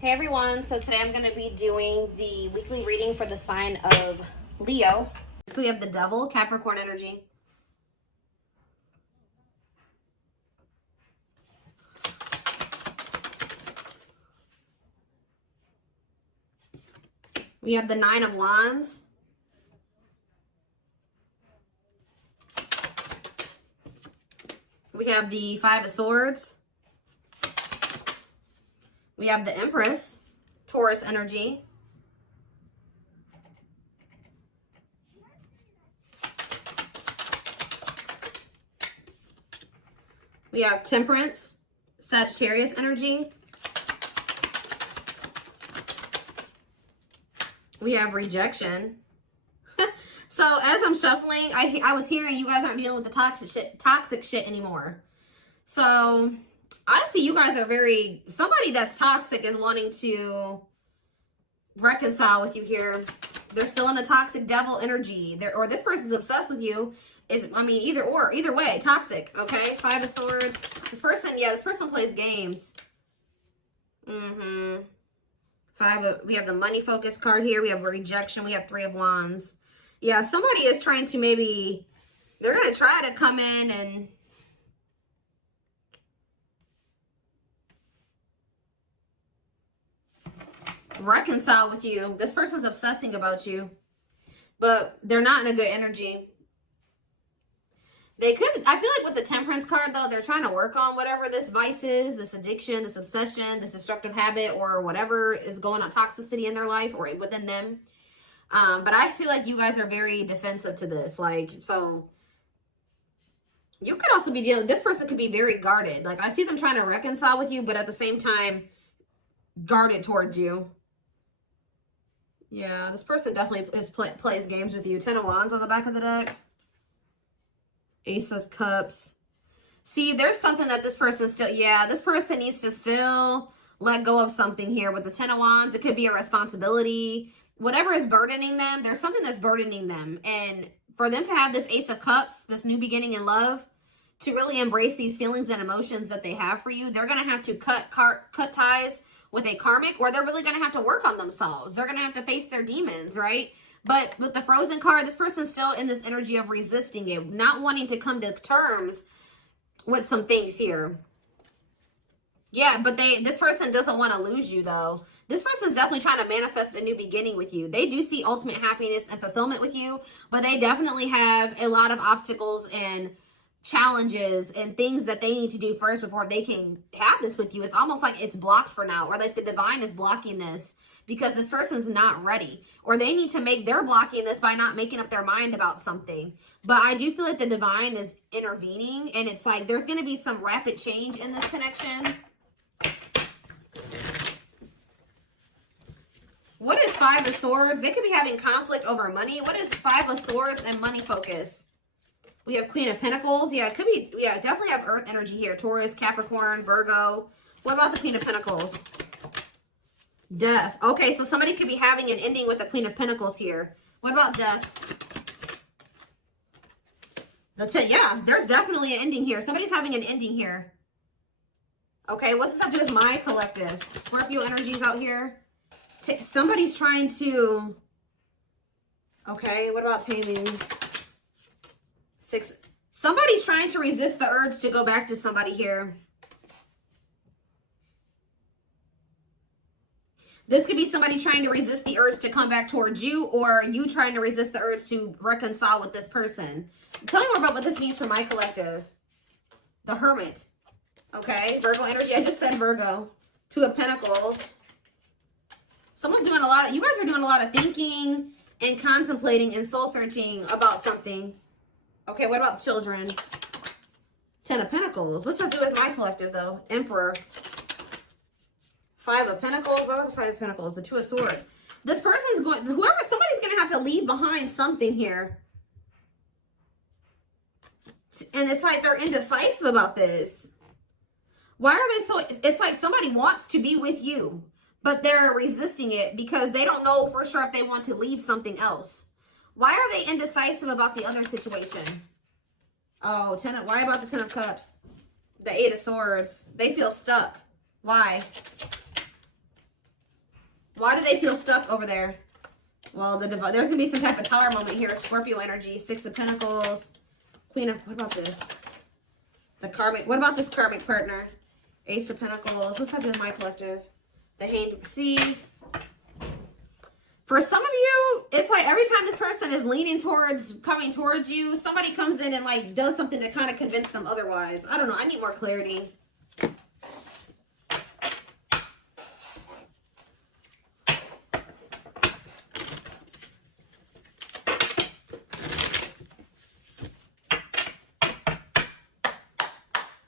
Hey everyone, so today I'm going to be doing the weekly reading for the sign of Leo. So we have the Devil, Capricorn energy. We have the Nine of Wands. We have the Five of Swords. We have the Empress, Taurus energy. We have Temperance, Sagittarius energy. We have Rejection. So as I'm shuffling, I was hearing you guys aren't dealing with the toxic shit anymore. So honestly, you guys are somebody that's toxic is wanting to reconcile with you here. They're still in the toxic devil energy. Or this person's obsessed with you. Either way, toxic, okay? Five of Swords. This person plays games. We have the money focus card here. We have Rejection. We have Three of Wands. Yeah, somebody is trying to they're going to try to come in and reconcile with you. This person's obsessing about you, but they're not in a good energy. They could, I feel like with the Temperance card though, they're trying to work on whatever this vice is, this addiction, this obsession, this destructive habit, or whatever is going on, toxicity in their life or within them. But I feel like you guys are very defensive to this. So you could also be this person could be very guarded. Like I see them trying to reconcile with you, but at the same time, guarded towards you. Yeah, this person definitely plays games with you. Ten of Wands on the back of the deck. Ace of Cups. See, there's something that this person this person needs to still let go of something here with the Ten of Wands. It could be a responsibility. Whatever is burdening them, there's something that's burdening them. And for them to have this Ace of Cups, this new beginning in love, to really embrace these feelings and emotions that they have for you, they're going to have to cut ties with a karmic, or they're really going to have to work on themselves. They're going to have to face their demons, right? But with the Frozen card, this person's still in this energy of resisting it, not wanting to come to terms with some things here. Yeah, but this person doesn't want to lose you, though. This person's definitely trying to manifest a new beginning with you. They do see ultimate happiness and fulfillment with you, but they definitely have a lot of obstacles and challenges and things that they need to do first before they can have this with you. It's almost like it's blocked for now, or like the divine is blocking this because this person's not ready, or they're blocking this by not making up their mind about something. But I do feel like the divine is intervening, and it's like there's going to be some rapid change in this connection. What is Five of Swords? They could be having conflict over money. What is Five of Swords and money focus? We have Queen of Pentacles. Yeah, it could be, definitely have Earth energy here. Taurus, Capricorn, Virgo. What about the Queen of Pentacles? Death. Okay, so somebody could be having an ending with the Queen of Pentacles here. What about death? Yeah, there's definitely an ending here. Somebody's having an ending here. Okay, what's this have to do with my collective? Scorpio energies out here. Somebody's trying to... Okay, what about taming? Somebody's trying to resist the urge to go back to somebody here. This could be somebody trying to resist the urge to come back towards you, or you trying to resist the urge to reconcile with this person. Tell me more about what this means for my collective. The Hermit. Okay, Virgo energy. I just said Virgo. Two of Pentacles. Someone's doing you guys are doing a lot of thinking and contemplating and soul searching about something. Okay, what about children? Ten of Pentacles. What's that do with my collective, though? Emperor. Five of Pentacles. What about the Five of Pentacles? The Two of Swords. This person's somebody's going to have to leave behind something here. And it's like they're indecisive about this. Why are they so... It's like somebody wants to be with you, but they're resisting it because they don't know for sure if they want to leave something else. Why are they indecisive about the other situation? Oh, why about the Ten of Cups? The Eight of Swords. They feel stuck. Why? Why do they feel stuck over there? Well, there's going to be some type of tower moment here. Scorpio energy, Six of Pentacles, Queen of, what about this? The karmic, what about this karmic partner? Ace of Pentacles. What's happening in my collective? The Hanged. See, for some of you, it's like every time this person is leaning towards, coming towards you, somebody comes in and like does something to kind of convince them otherwise. I don't know. I need more clarity.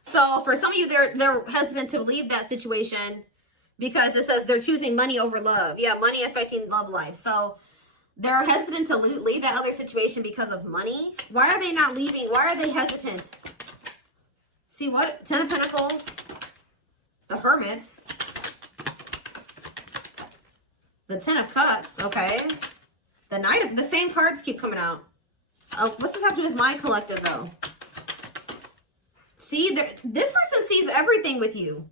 So for some of you, they're hesitant to leave that situation because it says they're choosing money over love. Yeah, money affecting love life. So they're hesitant to leave that other situation because of money. Why are they not leaving? Why are they hesitant? See what? Ten of Pentacles. The Hermit. The Ten of Cups. Okay. The Knight of... The same cards keep coming out. Oh, what's this have to do with my collective, though? See, this person sees everything with you.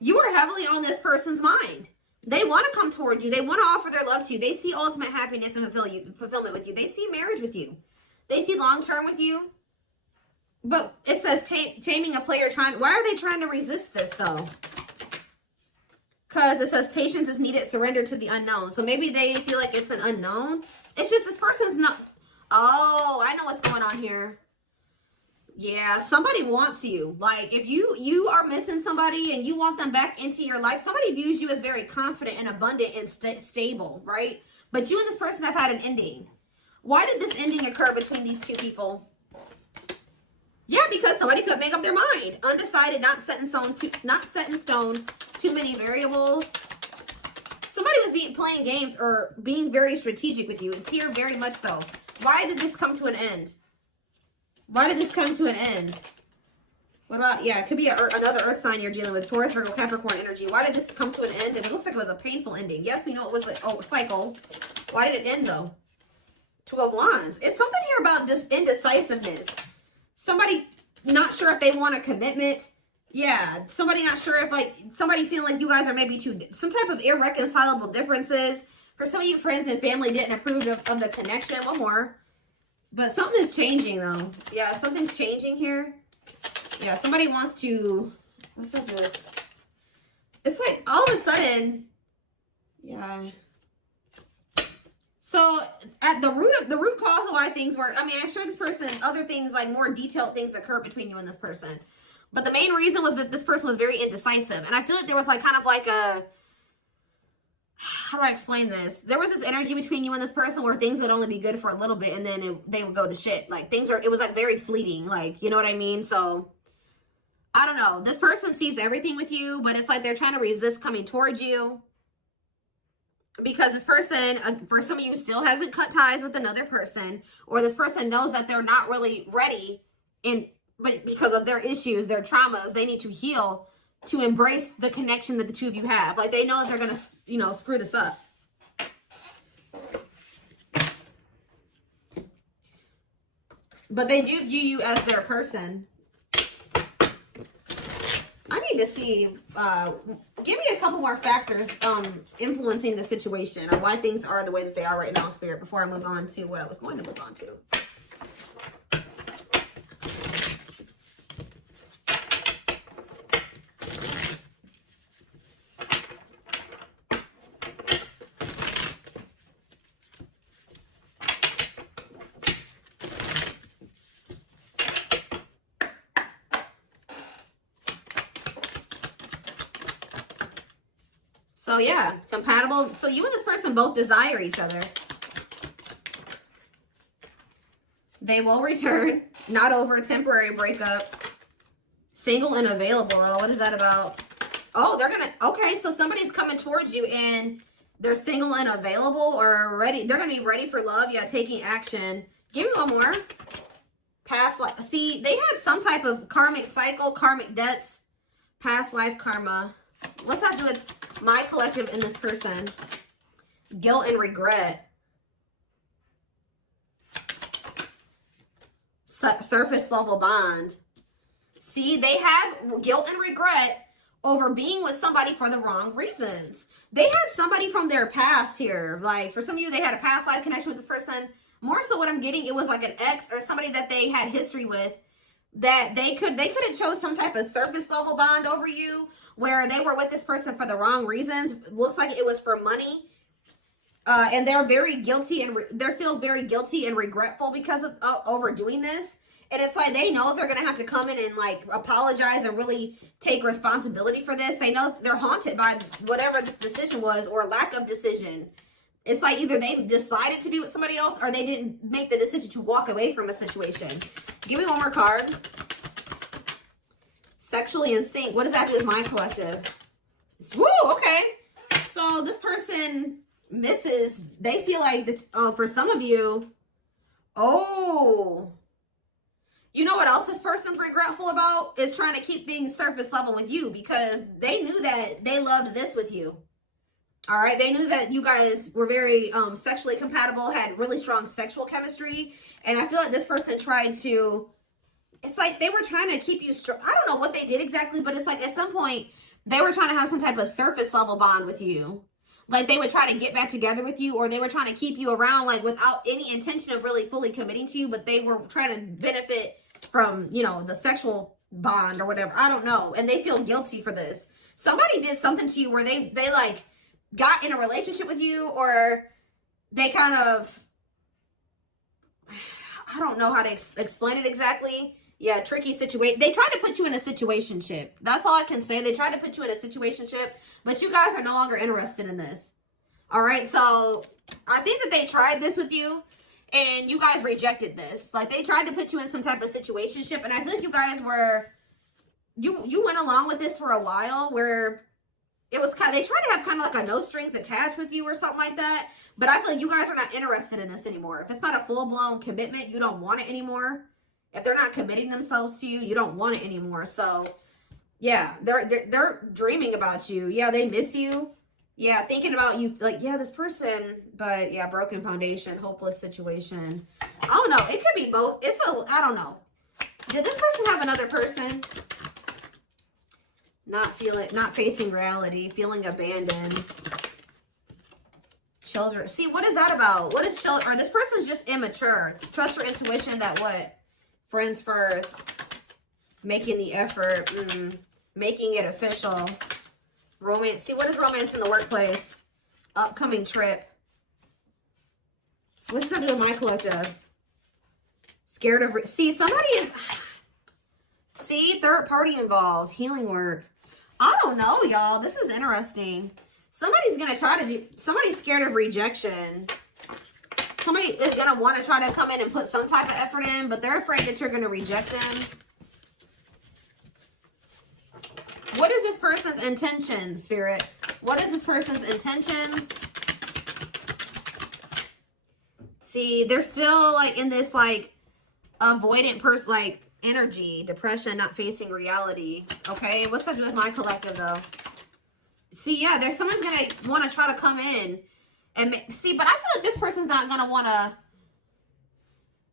You are heavily on this person's mind. They want to come toward you. They want to offer their love to you. They see ultimate happiness and fulfillment with you. They see marriage with you. They see long-term with you. But it says taming a player trying... Why are they trying to resist this, though? Because it says patience is needed, surrender to the unknown. So maybe they feel like it's an unknown. It's just this person's not... Oh, I know what's going on here. Yeah, somebody wants you. Like, if you are missing somebody and you want them back into your life, somebody views you as very confident and abundant and stable, right? But you and this person have had an ending. Why did this ending occur between these two people? Yeah, because somebody could make up their mind. Undecided, not set in stone, too many variables. Somebody was playing games or being very strategic with you. It's here very much so. Why did this come to an end? Why did this come to an end? What about, yeah, it could be another earth sign you're dealing with. Taurus, Virgo, Capricorn energy. Why did this come to an end? And it looks like it was a painful ending. Yes, we know it was a cycle. Why did it end, though? Two of Wands. It's something here about this indecisiveness. Somebody not sure if they want a commitment. Yeah, somebody not sure if, like, somebody feeling like you guys are maybe some type of irreconcilable differences. For some of you, friends and family didn't approve of the connection. One more. But something is changing, though. Yeah, something's changing here. Yeah, somebody wants to... What's up with... It's like, all of a sudden... Yeah. So, at the root cause of why things were... I mean, I'm sure this person... Other things, like more detailed things occur between you and this person. But the main reason was that this person was very indecisive. And I feel like there was like kind of like a... How do I explain this? There was this energy between you and this person where things would only be good for a little bit and then they would go to shit. Like it was like very fleeting. Like, you know what I mean? So, I don't know. This person sees everything with you, but it's like they're trying to resist coming towards you. Because this person, for some of you, still hasn't cut ties with another person. Or this person knows that they're not really ready, but because of their issues, their traumas, they need to heal to embrace the connection that the two of you have. Like, they know that they're going to... You know, screw this up. But they do view you as their person. I need to see, give me a couple more factors influencing the situation or why things are the way that they are right now, Spirit, before I move on to what I was going to move on to. So yeah, compatible. So you and this person both desire each other. They will return. Not over a temporary breakup. Single and available. Oh, what is that about? Oh, they're gonna... Okay, so somebody's coming towards you and they're single and available or ready. They're gonna be ready for love. Yeah, taking action. Give me one more. Past life. See, they had some type of karmic cycle, karmic debts, past life karma. What's that do with my collective and this person? Guilt and regret. Surface level bond. See, they have guilt and regret over being with somebody for the wrong reasons. They had somebody from their past here. Like, for some of you, they had a past life connection with this person. More so what I'm getting, it was like an ex or somebody that they had history with, that they could have chose some type of surface level bond over you, where they were with this person for the wrong reasons. Looks like it was for money. And they're very guilty, and they feel very guilty and regretful because of overdoing this. And it's like they know they're going to have to come in and like apologize and really take responsibility for this. They know they're haunted by whatever this decision was, or lack of decision. It's like either they decided to be with somebody else, or they didn't make the decision to walk away from a situation. Give me one more card. Sexually in sync. What does that do with my collective? Woo, okay. So this person misses, they feel like, for some of you, you know what else this person's regretful about? Is trying to keep things surface level with you, because they knew that they loved this with you. All right, they knew that you guys were very sexually compatible, had really strong sexual chemistry, and I feel like this person tried to, it's like they were trying to keep you strong. I don't know what they did exactly, but it's like at some point they were trying to have some type of surface level bond with you. Like they would try to get back together with you, or they were trying to keep you around like without any intention of really fully committing to you, but they were trying to benefit from, you know, the sexual bond or whatever. I don't know. And they feel guilty for this. Somebody did something to you where they like got in a relationship with you, or they kind of, I don't know how to explain it exactly. Yeah, tricky situation. They tried to put you in a situationship. That's all I can say. They tried to put you in a situationship, but you guys are no longer interested in this. All right, so I think that they tried this with you, and you guys rejected this. Like, they tried to put you in some type of situationship, and I feel like you guys were, you went along with this for a while, where it was kind of, they tried to have kind of like a no strings attached with you or something like that, but I feel like you guys are not interested in this anymore. If it's not a full-blown commitment, you don't want it anymore. If they're not committing themselves to you, you don't want it anymore. So, yeah, they're dreaming about you. Yeah, they miss you. Yeah, thinking about you. Like, yeah, this person. But, yeah, broken foundation, hopeless situation. I don't know. It could be both. I don't know. Did this person have another person? Not facing reality. Feeling abandoned. Children. See, what is that about? What is children? Or this person's just immature. Trust your intuition that what? Friends first, making the effort, making it official. Romance. See, what is romance in the workplace? Upcoming trip. What's that do with my collective? Scared of, see, somebody is, see, third party involved, healing work. I don't know, y'all. This is interesting. Somebody's going to try to do, somebody's scared of rejection. Somebody is going to want to try to come in and put some type of effort in, but they're afraid that you're going to reject them. What is this person's intention, Spirit? What is this person's intentions? See, they're still like in this like avoidant person, like energy, depression, not facing reality. Okay, what's that do with my collective though? See, yeah, there's someone's going to want to try to come in. And see, but I feel like this person's not going to want to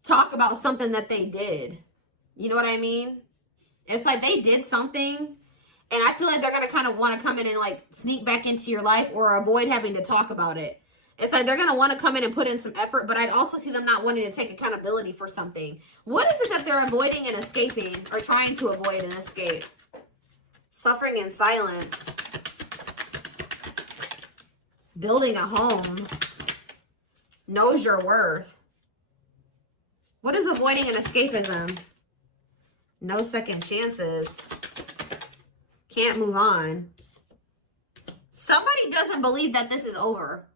talk about something that they did. You know what I mean? It's like they did something, and I feel like they're going to kind of want to come in and like sneak back into your life or avoid having to talk about it. It's like they're going to want to come in and put in some effort, but I'd also see them not wanting to take accountability for something. What is it that they're avoiding and escaping, or trying to avoid and escape? Suffering in silence. Building a home. Knows your worth. What is avoiding an escapism? No second chances. Can't move on. Somebody doesn't believe that this is over.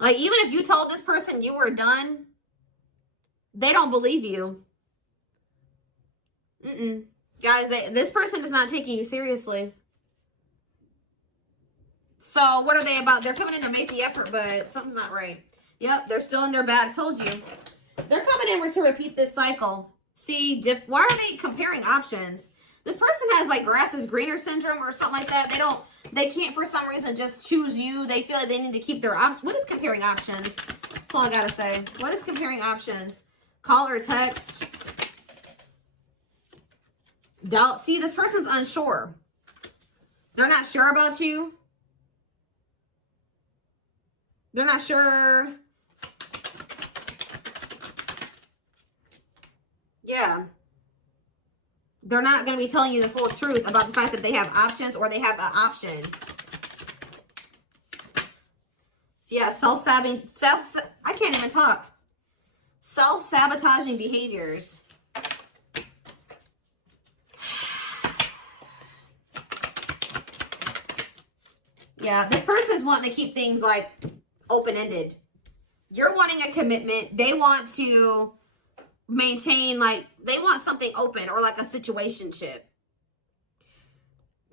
Like, even if you told this person you were done, they don't believe you. Guys, this person is not taking you seriously. So what are they about? They're coming in to make the effort, but something's not right. Yep, they're still in their bad. I told you. They're coming in to repeat this cycle. See, why are they comparing options? This person has like grass is greener syndrome or something like that. They can't for some reason just choose you. They feel like they need to keep their options. What is comparing options? That's all I gotta say. What is comparing options? Call or text. Doubt. See, this person's unsure. They're not sure about you. They're not sure. Yeah. They're not going to be telling you the full truth about the fact that they have options or they have an option. So yeah, I can't even talk. Self-sabotaging behaviors. Yeah, this person's wanting to keep things like open-ended. You're wanting a commitment. They want to maintain, like, they want something open or like a situationship.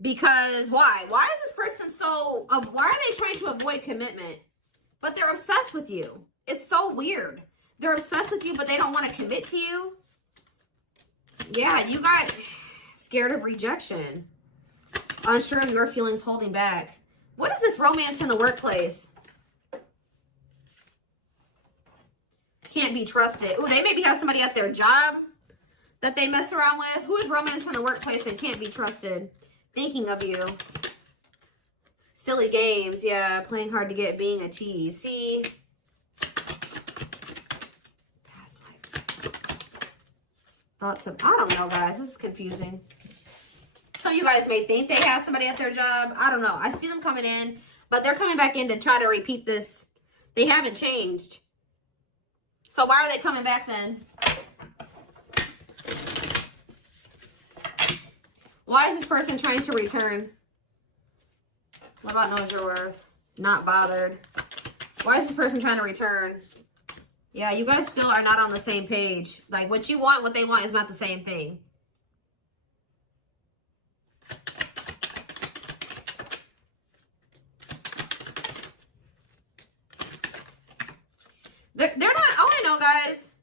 Because why? Why is this person so, why are they trying to avoid commitment? But they're obsessed with you. It's so weird. They're obsessed with you, but they don't want to commit to you. Yeah, you got scared of rejection. Unsure of your feelings, holding back. What is this romance in the workplace? Can't be trusted. Ooh, they maybe have somebody at their job that they mess around with. Who is romance in the workplace and can't be trusted? Thinking of you. Silly games. Yeah, playing hard to get, being a tease. See? Past life. Thoughts of, I don't know, guys. This is confusing. Some of you guys may think they have somebody at their job. I don't know. I see them coming in, but they're coming back in to try to repeat this. They haven't changed. So why are they coming back then? Why is this person trying to return? What about knows your worth? Not bothered. Why is this person trying to return? Yeah, you guys still are not on the same page. Like, what you want, what they want is not the same thing. They're not, all I know, guys,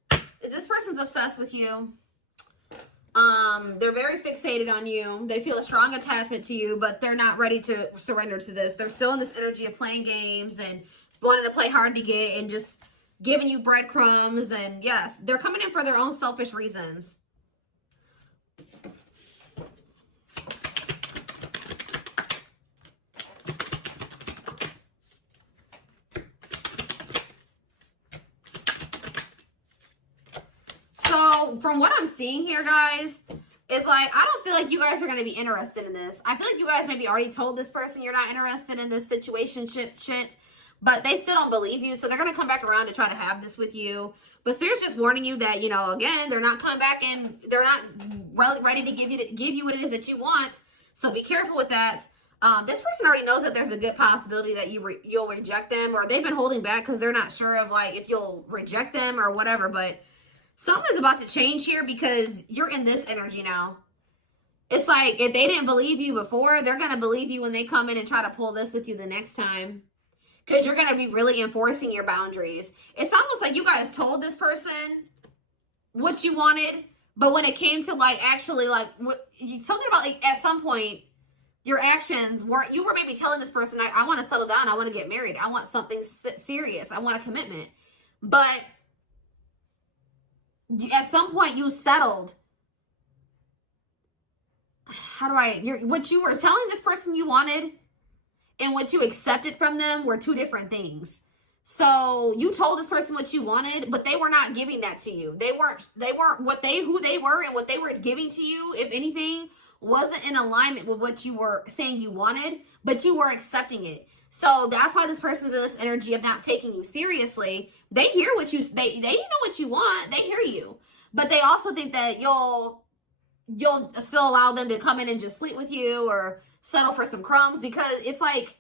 is this person's obsessed with you. They're very fixated on you. They feel a strong attachment to you, but they're not ready to surrender to this. They're still in this energy of playing games and wanting to play hard to get and just giving you breadcrumbs. And yes, they're coming in for their own selfish reasons. So from what I'm seeing here, guys, is like, I don't feel like you guys are going to be interested in this. I feel like you guys maybe already told this person you're not interested in this situationship shit, but they still don't believe you. So they're going to come back around to try to have this with you. But Spirit's just warning you that, you know, again, they're not coming back and they're not really ready to give you what it is that you want. So be careful with that. This person already knows that there's a good possibility that you'll reject them, or they've been holding back because they're not sure of like if you'll reject them or whatever. But something's about to change here because you're in this energy now. It's like if they didn't believe you before, they're going to believe you when they come in and try to pull this with you the next time. Because you're going to be really enforcing your boundaries. It's almost like you guys told this person what you wanted. But when it came to like actually like something about like at some point, your actions were, you were maybe telling this person, I want to settle down. I want to get married. I want something serious. I want a commitment. But at some point you settled. What you were telling this person you wanted and what you accepted from them were two different things. So you told this person what you wanted, but they were not giving that to you. They weren't who they were, and what they were giving to you, if anything, wasn't in alignment with what you were saying you wanted, but you were accepting it. So that's why this person's in this energy of not taking you seriously. They hear what you, they know what you want. They hear you, but they also think that you'll still allow them to come in and just sleep with you or settle for some crumbs, because it's like,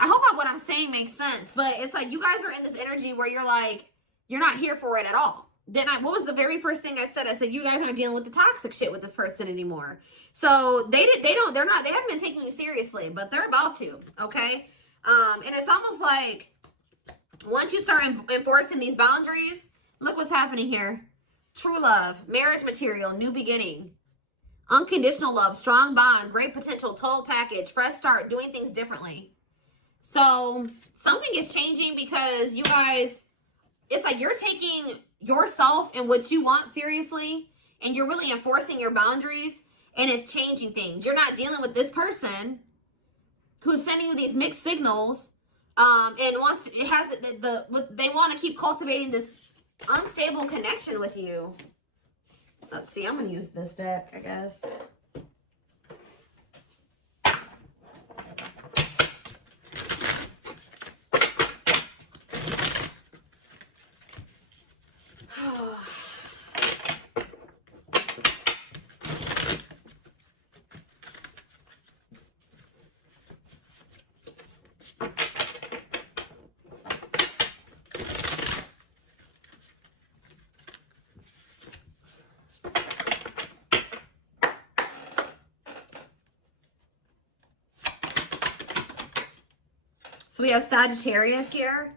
I hope what I'm saying makes sense, but it's like you guys are in this energy where you're like, you're not here for it at all. Then what was the very first thing I said? I said, you guys aren't dealing with the toxic shit with this person anymore. So they haven't been taking you seriously, but they're about to, okay? And it's almost like once you start enforcing these boundaries, look what's happening here. True love, marriage material, new beginning, unconditional love, strong bond, great potential, total package, fresh start, doing things differently. So something is changing because you guys, it's like you're taking yourself and what you want seriously, and you're really enforcing your boundaries, and it's changing things. You're not dealing with this person who's sending you these mixed signals, and wants to, it has they want to keep cultivating this unstable connection with you. Let's see, I'm going to use this deck, I guess. So we have Sagittarius here.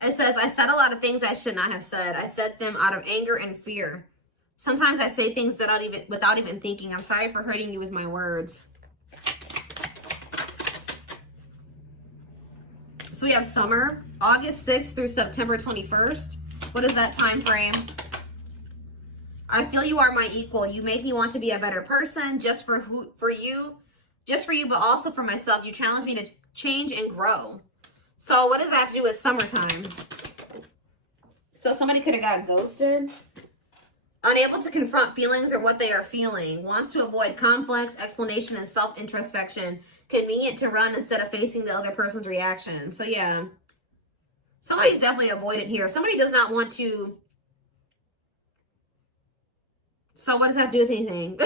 It says, I said a lot of things I should not have said. I said them out of anger and fear. Sometimes I say things without even thinking. I'm sorry for hurting you with my words. So we have summer, August 6th through September 21st. What is that time frame? I feel you are my equal. You make me want to be a better person just for you, but also for myself. You challenge me to change and grow. So what does that have to do with summertime? So somebody could have got ghosted. Unable to confront feelings or what they are feeling. Wants to avoid conflicts, explanation, and self-introspection. Convenient to run instead of facing the other person's reaction. So yeah. Somebody's definitely avoidant here. Somebody does not want to. So what does that have to do with anything?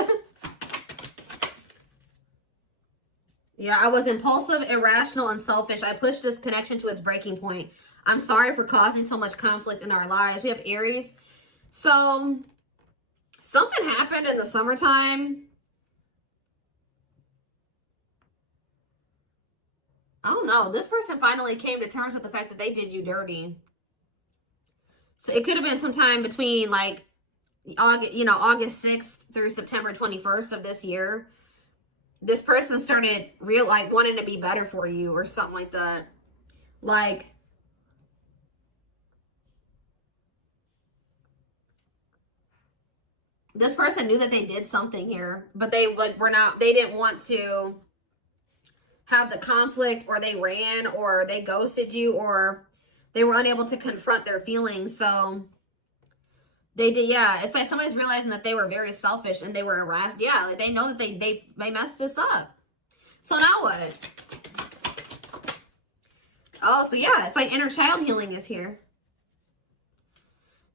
Yeah, I was impulsive, irrational, and selfish. I pushed this connection to its breaking point. I'm sorry for causing so much conflict in our lives. We have Aries. So, something happened in the summertime. I don't know. This person finally came to terms with the fact that they did you dirty. So, it could have been sometime between, like, August 6th through September 21st of this year. This person started wanting to be better for you or something like that. Like, this person knew that they did something here, but they didn't want to have the conflict, or they ran, or they ghosted you, or they were unable to confront their feelings. So they did, yeah. It's like somebody's realizing that they were very selfish and they were irrational. Yeah, like they know that they messed this up. So now what? Oh, so yeah, it's like inner child healing is here.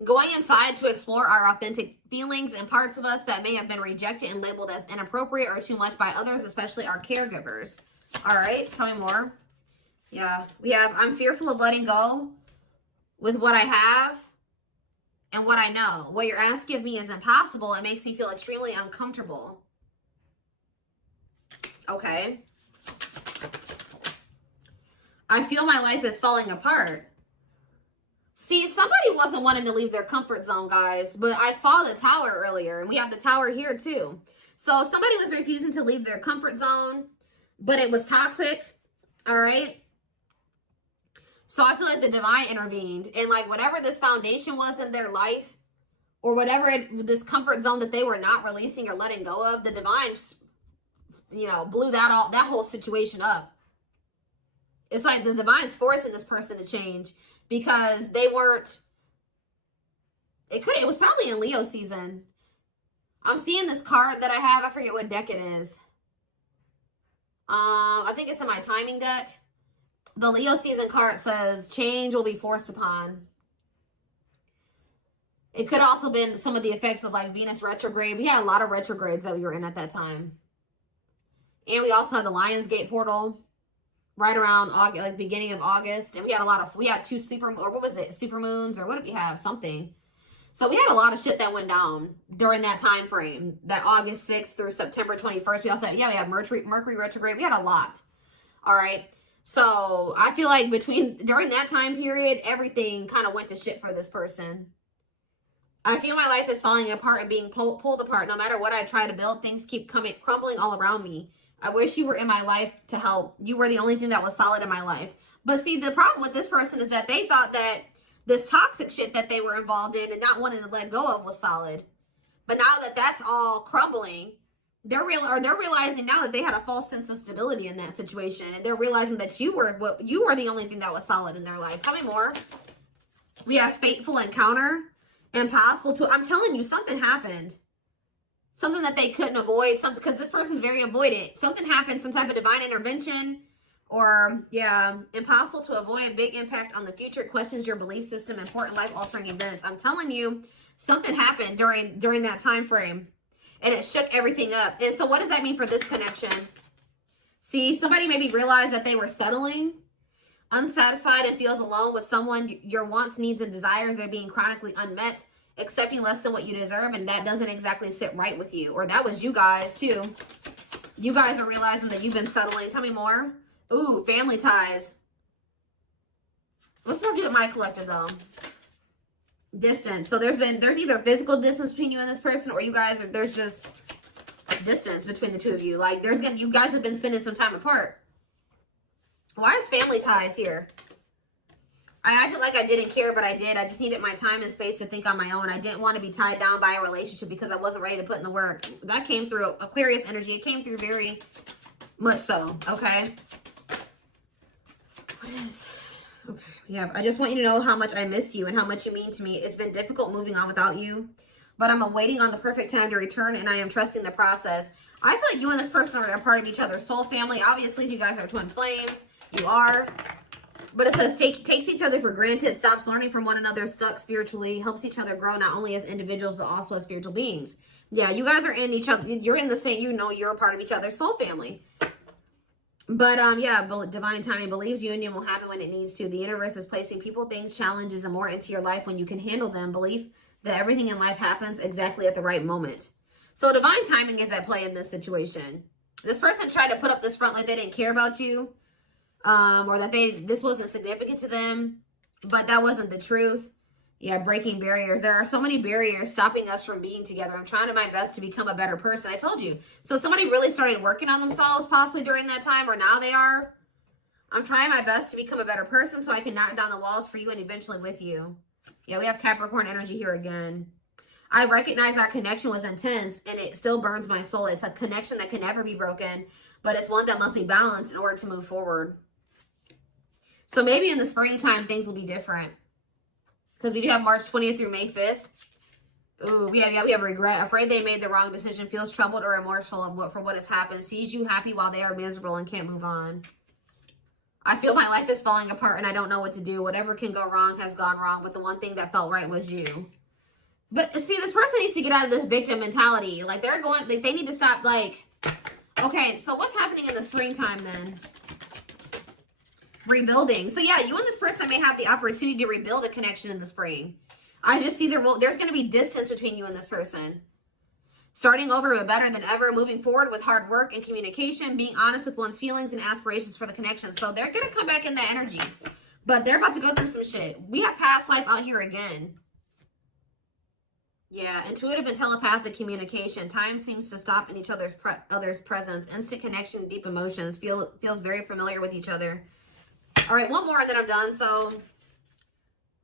Going inside to explore our authentic feelings and parts of us that may have been rejected and labeled as inappropriate or too much by others, especially our caregivers. All right, tell me more. Yeah, we have, I'm fearful of letting go with what I have and what I know. What you're asking of me is impossible. It makes me feel extremely uncomfortable. Okay. I feel my life is falling apart. See, somebody wasn't wanting to leave their comfort zone, guys. But I saw the tower earlier, and we have the tower here too. So somebody was refusing to leave their comfort zone, but it was toxic. All right. So I feel like the divine intervened, and like whatever this foundation was in their life, or whatever this comfort zone that they were not releasing or letting go of, the divine, blew that whole situation up. It's like the divine's forcing this person to change because they weren't. It was probably in Leo season. I'm seeing this card that I have. I forget what deck it is. I think it's in my timing deck. The Leo season card says, change will be forced upon. It could also been some of the effects of like Venus retrograde. We had a lot of retrogrades that we were in at that time. And we also had the Lionsgate portal right around August, like beginning of August. And we had two super moons, or what did we have? Something. So we had a lot of shit that went down during that time frame, that August 6th through September 21st. We also had, we had Mercury retrograde. We had a lot. All right. So I feel like during that time period, everything kind of went to shit for this person. I feel my life is falling apart and being pulled apart. No matter what I try to build, things keep crumbling all around me. I wish you were in my life to help. You were the only thing that was solid in my life. But see, the problem with this person is that they thought that this toxic shit that they were involved in and not wanting to let go of was solid. But now that that's all crumbling, they're realizing now that they had a false sense of stability in that situation, and they're realizing that you were the only thing that was solid in their life. Tell me more. We have fateful encounter, impossible to. I'm telling you, something happened. Something that they couldn't avoid. Something, because this person's very avoidant. Something happened. Some type of divine intervention, or yeah, impossible to avoid. Big impact on the future. Questions your belief system. Important life altering events. I'm telling you, something happened during that time frame. And it shook everything up. And so what does that mean for this connection? See, somebody maybe realized that they were settling, unsatisfied, and feels alone with someone. Your wants, needs, and desires are being chronically unmet, accepting less than what you deserve, and that doesn't exactly sit right with you. Or that was you guys, too. You guys are realizing that you've been settling. Tell me more. Ooh, family ties. What's that do with my collective, though? Distance. So there's either physical distance between you and this person, or you guys there's just distance between the two of you. Like you guys have been spending some time apart. Why is family ties here? I acted like I didn't care, but I did. I just needed my time and space to think on my own. I didn't want to be tied down by a relationship because I wasn't ready to put in the work. That came through Aquarius energy. It came through very much so. Okay. What is... Okay, yeah, I just want you to know how much I missed you and how much you mean to me. It's been difficult moving on without you, but I'm waiting on the perfect time to return, and I am trusting the process. I feel like you and this person are a part of each other's soul family. Obviously, if you guys are twin flames, you are. But it says takes each other for granted, stops learning from one another, stuck spiritually, helps each other grow not only as individuals, but also as spiritual beings. Yeah, you guys are in each other. You're in the same, you're a part of each other's soul family. But, yeah, divine timing believes union will happen when it needs to. The universe is placing people, things, challenges, and more into your life when you can handle them. Belief that everything in life happens exactly at the right moment. So divine timing is at play in this situation. This person tried to put up this front like they didn't care about you, or that this wasn't significant to them, but that wasn't the truth. Yeah, breaking barriers. There are so many barriers stopping us from being together. I'm trying my best to become a better person. I told you. So somebody really started working on themselves possibly during that time, or now they are. I'm trying my best to become a better person so I can knock down the walls for you and eventually with you. Yeah, we have Capricorn energy here again. I recognize our connection was intense and it still burns my soul. It's a connection that can never be broken, but it's one that must be balanced in order to move forward. So maybe in the springtime, things will be different. Because we do have March 20th through May 5th. Ooh, we have regret. Afraid they made the wrong decision. Feels troubled or remorseful for what has happened. Sees you happy while they are miserable and can't move on. I feel my life is falling apart and I don't know what to do. Whatever can go wrong has gone wrong. But the one thing that felt right was you. But see, this person needs to get out of this victim mentality. Like they need to stop like... Okay, so what's happening in the springtime then? Rebuilding. So yeah, you and this person may have the opportunity to rebuild a connection in the spring. I just see there's going to be distance between you and this person. Starting over but better than ever, moving forward with hard work and communication, being honest with one's feelings and aspirations for the connection. So they're going to come back in that energy, but they're about to go through some shit. We have past life out here again. Yeah, intuitive and telepathic communication. Time seems to stop in each other's presence. Instant connection, deep emotions. Feels very familiar with each other. All right, one more and then I'm done. So,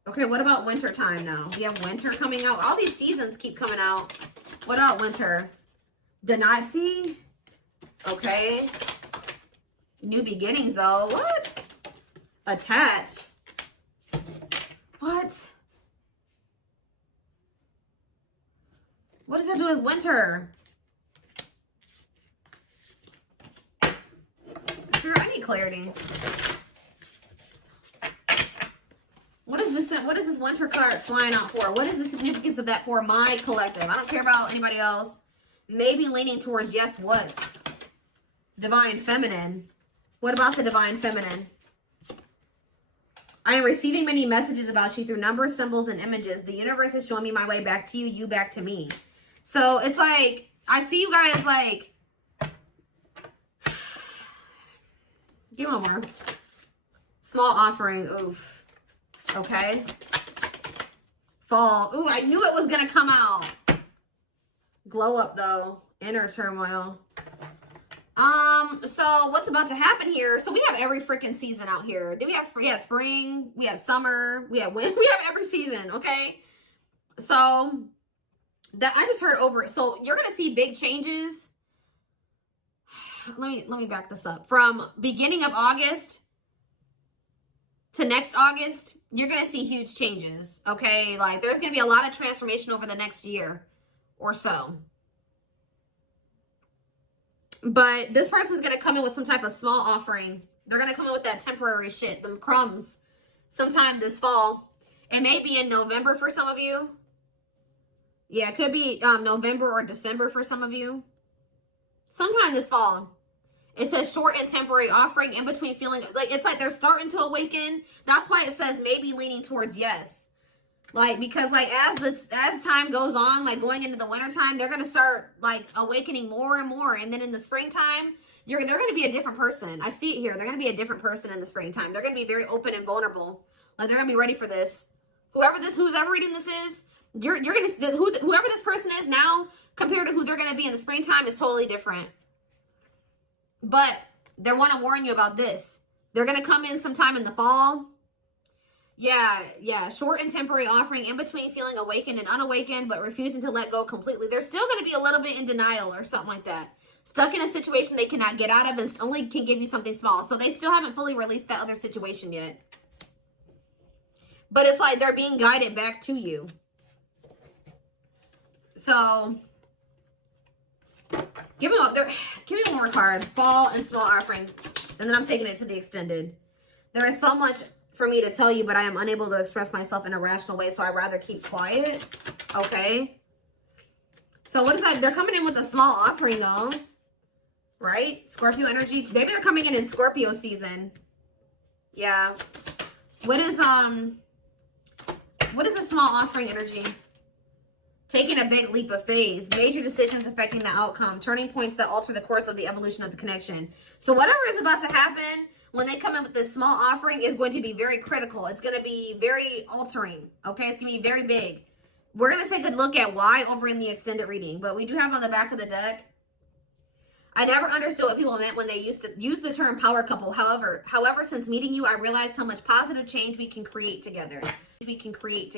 okay, what about winter time now? We have winter coming out. All these seasons keep coming out. What about winter? Deny, see? Okay. New beginnings, though. What? Attached. What? What does that do with winter? Sure, I need clarity. What is this winter card flying out for? What is the significance of that for my collective? I don't care about anybody else. Maybe leaning towards yes, what? Divine feminine. What about the divine feminine? I am receiving many messages about you through numbers, symbols, and images. The universe is showing me my way back to you, you back to me. So it's like, I see you guys like, give me one more. Small offering, oof. Okay. Fall. Ooh, I knew it was going to come out. Glow up, though. Inner turmoil. So what's about to happen here? So we have every freaking season out here. Did we have spring? We had spring. We had summer. We had winter. We have every season, okay? So that I just heard over it. So you're going to see big changes let me back this up. From beginning of August to next August, you're going to see huge changes, okay? Like, there's going to be a lot of transformation over the next year or so. But this person's going to come in with some type of small offering. They're going to come in with that temporary shit, them crumbs, sometime this fall. It may be in November for some of you. Yeah, it could be November or December for some of you. Sometime this fall. It says short and temporary offering in between feeling like it's like they're starting to awaken. That's why it says maybe leaning towards yes. Like, because like as time goes on, like going into the winter time, they're gonna start like awakening more and more. And then in the springtime, they're gonna be a different person. I see it here. They're gonna be a different person in the springtime. They're gonna be very open and vulnerable. Like they're gonna be ready for this. Who's ever reading this is, you're gonna whoever this person is now compared to who they're gonna be in the springtime is totally different. But they want to warn you about this. They're going to come in sometime in the fall. Yeah. Short and temporary offering in between feeling awakened and unawakened, but refusing to let go completely. They're still going to be a little bit in denial or something like that. Stuck in a situation they cannot get out of and only can give you something small. So they still haven't fully released that other situation yet. But it's like they're being guided back to you. So give me one more card. Fall and small offering. And then I'm taking it to the extended. There is so much for me to tell you, but I am unable to express myself in a rational way, so I'd rather keep quiet. Okay. So what is that? They're coming in with a small offering though. Right? Scorpio energy. Maybe they're coming in Scorpio season. Yeah. What is a small offering energy? Taking a big leap of faith, major decisions affecting the outcome, turning points that alter the course of the evolution of the connection. So whatever is about to happen when they come in with this small offering is going to be very critical. It's going to be very altering, okay? It's going to be very big. We're going to take a look at why over in the extended reading, but we do have on the back of the deck, I never understood what people meant when they used to use the term power couple. However, since meeting you, I realized how much positive change we can create together. We can create